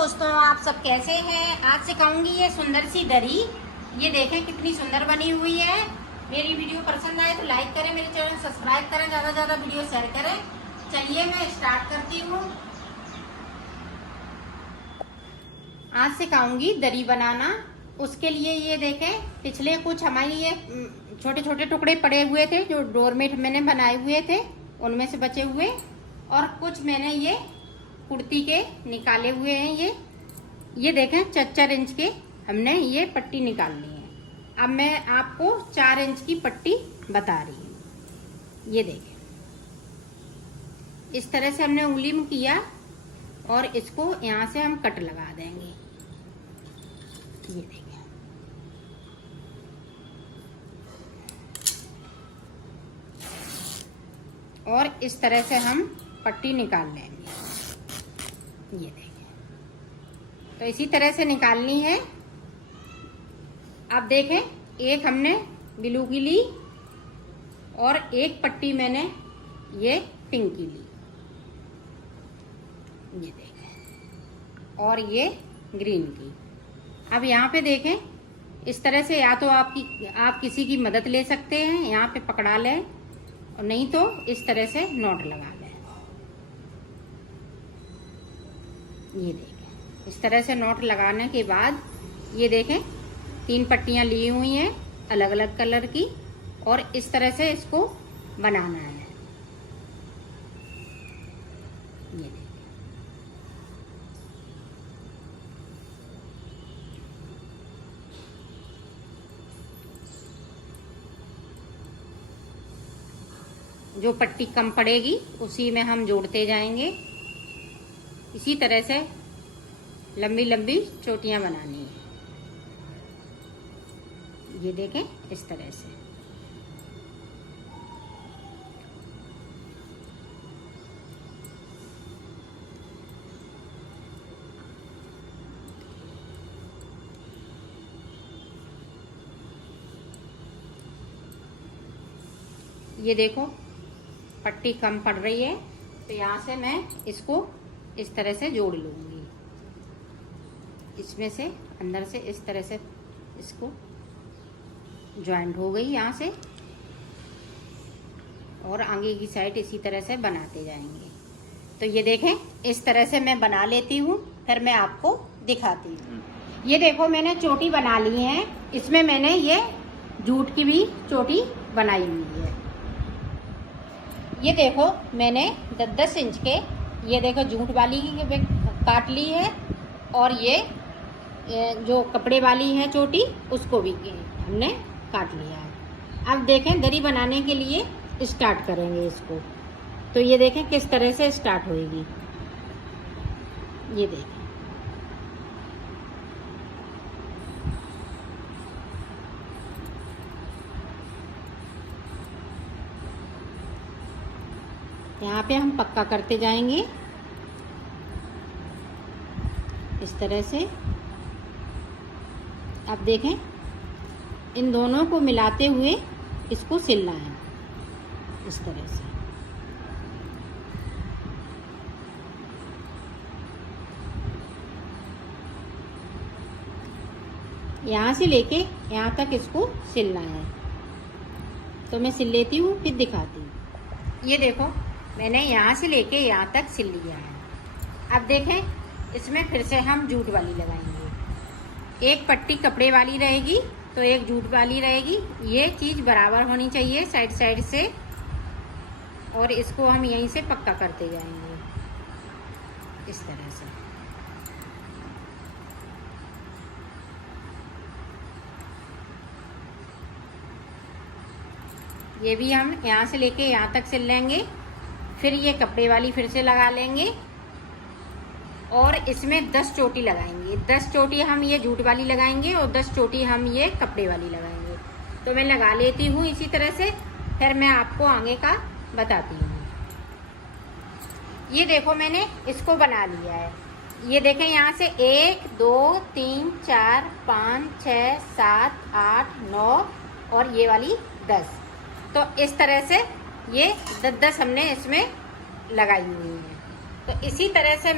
दोस्तों, आप सब कैसे हैं। आज सिखाऊंगी ये सुंदर सी दरी। ये देखें कितनी सुंदर बनी हुई है। मेरी वीडियो पसंद आए तो लाइक करें, मेरे चैनल सब्सक्राइब करें, ज़्यादा से ज़्यादा वीडियो शेयर करें। चलिए मैं स्टार्ट करती हूँ। आज सिखाऊंगी दरी बनाना। उसके लिए ये देखें, पिछले कुछ हमारी ये छोटे छोटे टुकड़े पड़े हुए थे जो डोरमेट मैंने बनाए हुए थे, उनमें से बचे हुए, और कुछ मैंने ये कुर्ती के निकाले हुए हैं। ये देखें 4 इंच के हमने ये पट्टी निकालनी है। अब मैं आपको 4 इंच की पट्टी बता रही हूँ। ये देखें, इस तरह से हमने उंगली में किया और इसको यहाँ से हम कट लगा देंगे। ये देखें, और इस तरह से हम पट्टी निकाल लेंगे। ये देखें, तो इसी तरह से निकालनी है। अब देखें, एक हमने ब्लू की ली और एक पट्टी मैंने ये पिंक की ली। ये देखें, और ये ग्रीन की। अब यहाँ पे देखें, इस तरह से या तो आप किसी की मदद ले सकते हैं, यहाँ पे पकड़ा लें, और नहीं तो इस तरह से नॉट लगा लें। ये देखें, इस तरह से नॉट लगाने के बाद ये देखें 3 पट्टियां ली हुई हैं अलग अलग कलर की, और इस तरह से इसको बनाना है। ये देखें, जो पट्टी कम पड़ेगी उसी में हम जोड़ते जाएंगे। इसी तरह से लंबी लंबी चोटियां बनानी है। ये देखें, इस तरह से। ये देखो पट्टी कम पड़ रही है, तो यहाँ से मैं इसको इस तरह से जोड़ लूंगी। इसमें से अंदर से इस तरह से इसको ज्वाइंट हो गई यहाँ से, और आगे की साइड इसी तरह से बनाते जाएंगे। तो ये देखें, इस तरह से मैं बना लेती हूँ, फिर मैं आपको दिखाती हूँ। ये देखो, मैंने चोटी बना ली है। इसमें मैंने ये जूट की भी चोटी बनाई हुई है। ये देखो, मैंने 10-10 इंच के, ये देखो जूट वाली काट ली है, और ये जो कपड़े वाली है चोटी, उसको भी हमने काट लिया है। अब देखें, दरी बनाने के लिए स्टार्ट करेंगे इसको। तो ये देखें किस तरह से स्टार्ट होएगी। ये देखें, यहाँ पे हम पक्का करते जाएंगे इस तरह से। अब देखें, इन दोनों को मिलाते हुए इसको सिलना है इस तरह से। यहाँ से लेके यहाँ तक इसको सिलना है। तो मैं सिल लेती हूँ, फिर दिखाती हूँ। ये देखो, मैंने यहाँ से लेके यहाँ तक सिल लिया है। अब देखें, इसमें फिर से हम जूट वाली लगाएंगे। एक पट्टी कपड़े वाली रहेगी तो एक जूट वाली रहेगी। ये चीज़ बराबर होनी चाहिए साइड साइड से, और इसको हम यहीं से पक्का करते जाएंगे इस तरह से। ये भी हम यहाँ से लेके यहाँ तक सिल लेंगे। फिर ये कपड़े वाली फिर से लगा लेंगे, और इसमें 10 चोटी लगाएंगे। 10 चोटी हम ये जूट वाली लगाएंगे और 10 चोटी हम ये कपड़े वाली लगाएंगे। तो मैं लगा लेती हूँ इसी तरह से, फिर मैं आपको आगे का बताती हूँ। ये देखो, मैंने इसको बना लिया है। ये देखें, यहाँ से 1 2 3 4 5 6 7 8 9 और ये वाली 10। तो इस तरह से ये 10-10 हमने इसमें लगाई हुई है। तो इसी तरह से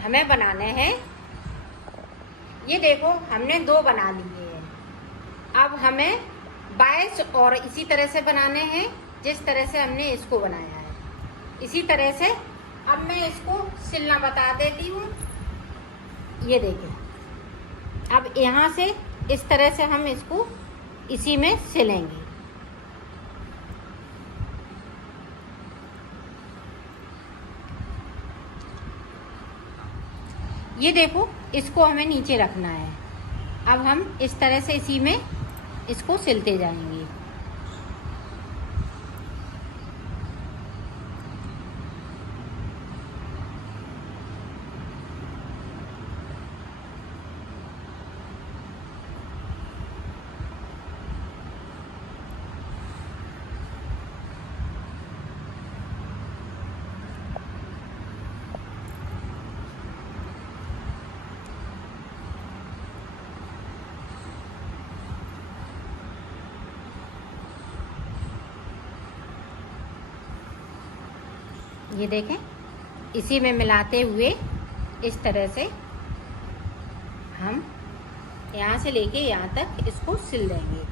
हमें बनाने हैं ये देखो हमने 2 बना लिए हैं। अब हमें 22 और इसी तरह से बनाने हैं जिस तरह से हमने इसको बनाया है। इसी तरह से अब मैं इसको सिलना बता देती हूँ। ये देखिए, अब यहाँ से इस तरह से हम इसको इसी में सिलेंगे। ये देखो, इसको हमें नीचे रखना है। अब हम इस तरह से इसी में इसको सिलते जाएंगे। ये देखें, इसी में मिलाते हुए इस तरह से हम यहाँ से लेके यहाँ तक इसको सिल देंगे।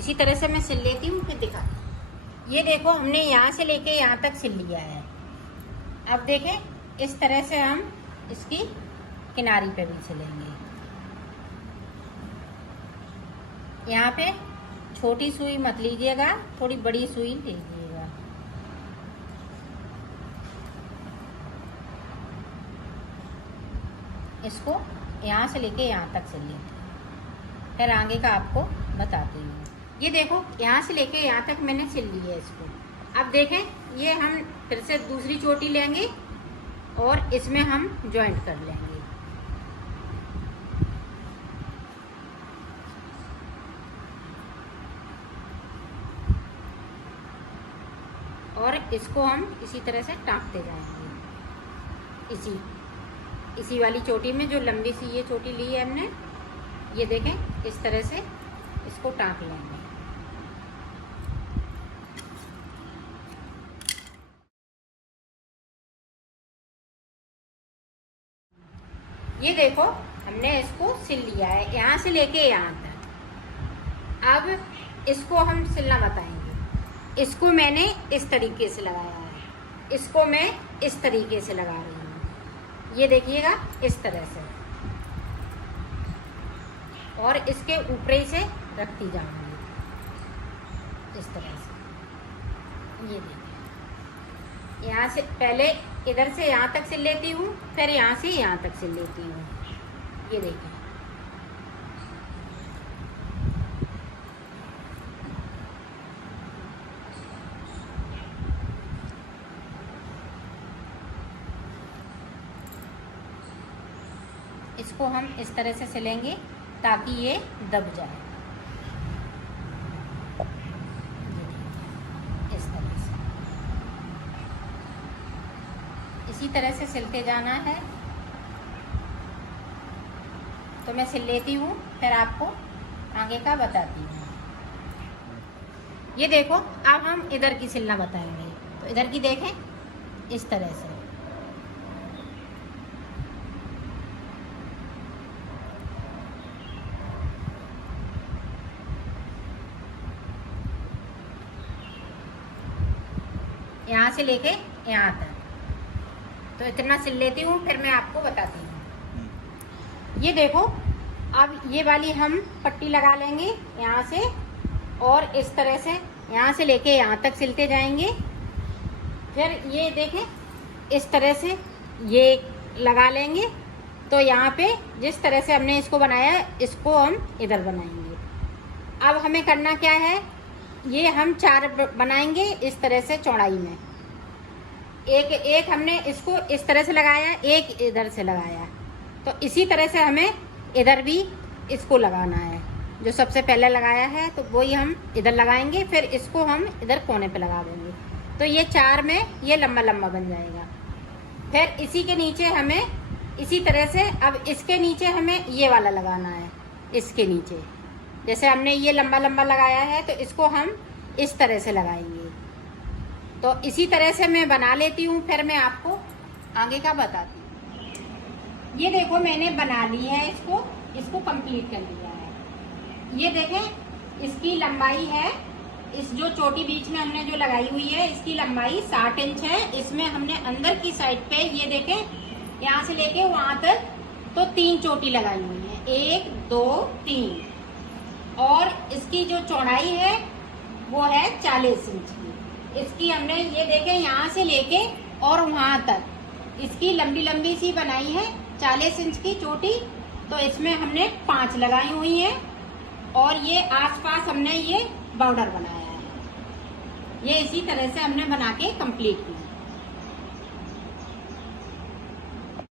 इसी तरह से मैं सिल लेती हूँ, फिर दिखा। ये देखो, हमने यहाँ से लेके यहाँ तक सिल लिया है। अब देखें, इस तरह से हम इसकी किनारी पे भी सिलेंगे। यहाँ पे छोटी सुई मत लीजिएगा, थोड़ी बड़ी सुई लीजिएगा। इसको यहाँ से लेके यहाँ तक सिल लेते हैं, फिर आगे का आपको बताती हूँ। ये देखो, यहाँ से लेके यहाँ तक मैंने सिल लिया है इसको। अब देखें, ये हम फिर से दूसरी चोटी लेंगे और इसमें हम जॉइंट कर लेंगे। और इसको हम इसी तरह से टाँकते जाएंगे। इसी वाली चोटी में जो लंबी सी ये चोटी ली है हमने, ये देखें, इस तरह से इसको टाँक लेंगे। ये देखो, हमने इसको सिल लिया है यहाँ से लेके यहाँ तक। अब इसको हम सिलना बताएंगे। इसको मैंने इस तरीके से लगाया है, इसको मैं इस तरीके से लगा रही हूँ। ये देखिएगा, इस तरह से, और इसके ऊपरी से रखती जाऊंगी इस तरह से। ये देखिए, यहाँ से पहले इधर से यहाँ तक सिल लेती हूँ, फिर यहाँ से यहाँ तक सिल लेती हूँ। ये देखिए, इसको हम इस तरह से सिलेंगे ताकि ये दब जाए। इस तरह से, इसी तरह से सिलते जाना है। तो मैं सिल लेती हूँ, फिर आपको आगे का बताती हूँ। ये देखो, अब हम इधर की सिलना बताएंगे। तो इधर की देखें, इस तरह से। यहाँ से लेके यहाँ तक। तो इतना सिल लेती हूँ, फिर मैं आपको बताती हूँ। ये देखो, अब ये वाली हम पट्टी लगा लेंगे यहाँ से, और इस तरह से यहाँ से लेके यहाँ तक सिलते जाएंगे। फिर ये देखें, इस तरह से ये लगा लेंगे। तो यहाँ पे जिस तरह से हमने इसको बनाया, इसको हम इधर बनाएंगे। अब हमें करना क्या है, ये हम 4 बनाएंगे इस तरह से चौड़ाई में। एक हमने इसको इस तरह से लगाया, एक इधर से लगाया। तो इसी तरह से हमें इधर भी इसको लगाना है। जो सबसे पहले लगाया है तो वही हम इधर लगाएंगे, फिर इसको हम इधर कोने पे लगा देंगे। तो ये 4 में ये लंबा लंबा बन जाएगा। फिर इसी के नीचे हमें इसी तरह से, अब इसके नीचे हमें ये वाला लगाना है। इसके नीचे जैसे हमने ये लंबा लंबा लगाया है, तो इसको हम इस तरह से लगाएंगे। तो इसी तरह से मैं बना लेती हूँ, फिर मैं आपको आगे का बताती हूँ। ये देखो मैंने बना ली है, इसको कंप्लीट कर लिया है। ये देखें इसकी लंबाई है, इस जो चोटी बीच में हमने जो लगाई हुई है इसकी लंबाई 60 इंच है। इसमें हमने अंदर की साइड पे ये देखें यहाँ से लेके वहां तक तो 3 चोटी लगाई हुई है, 1 2 3। और इसकी जो चौड़ाई है वो है 40 इंच की। इसकी हमने ये देखें यहाँ से लेके और वहां तक इसकी लंबी लंबी सी बनाई है 40 इंच की चोटी। तो इसमें हमने 5 लगाई हुई है और ये आसपास हमने ये बॉर्डर बनाया है। ये इसी तरह से हमने बना के कंप्लीट किया।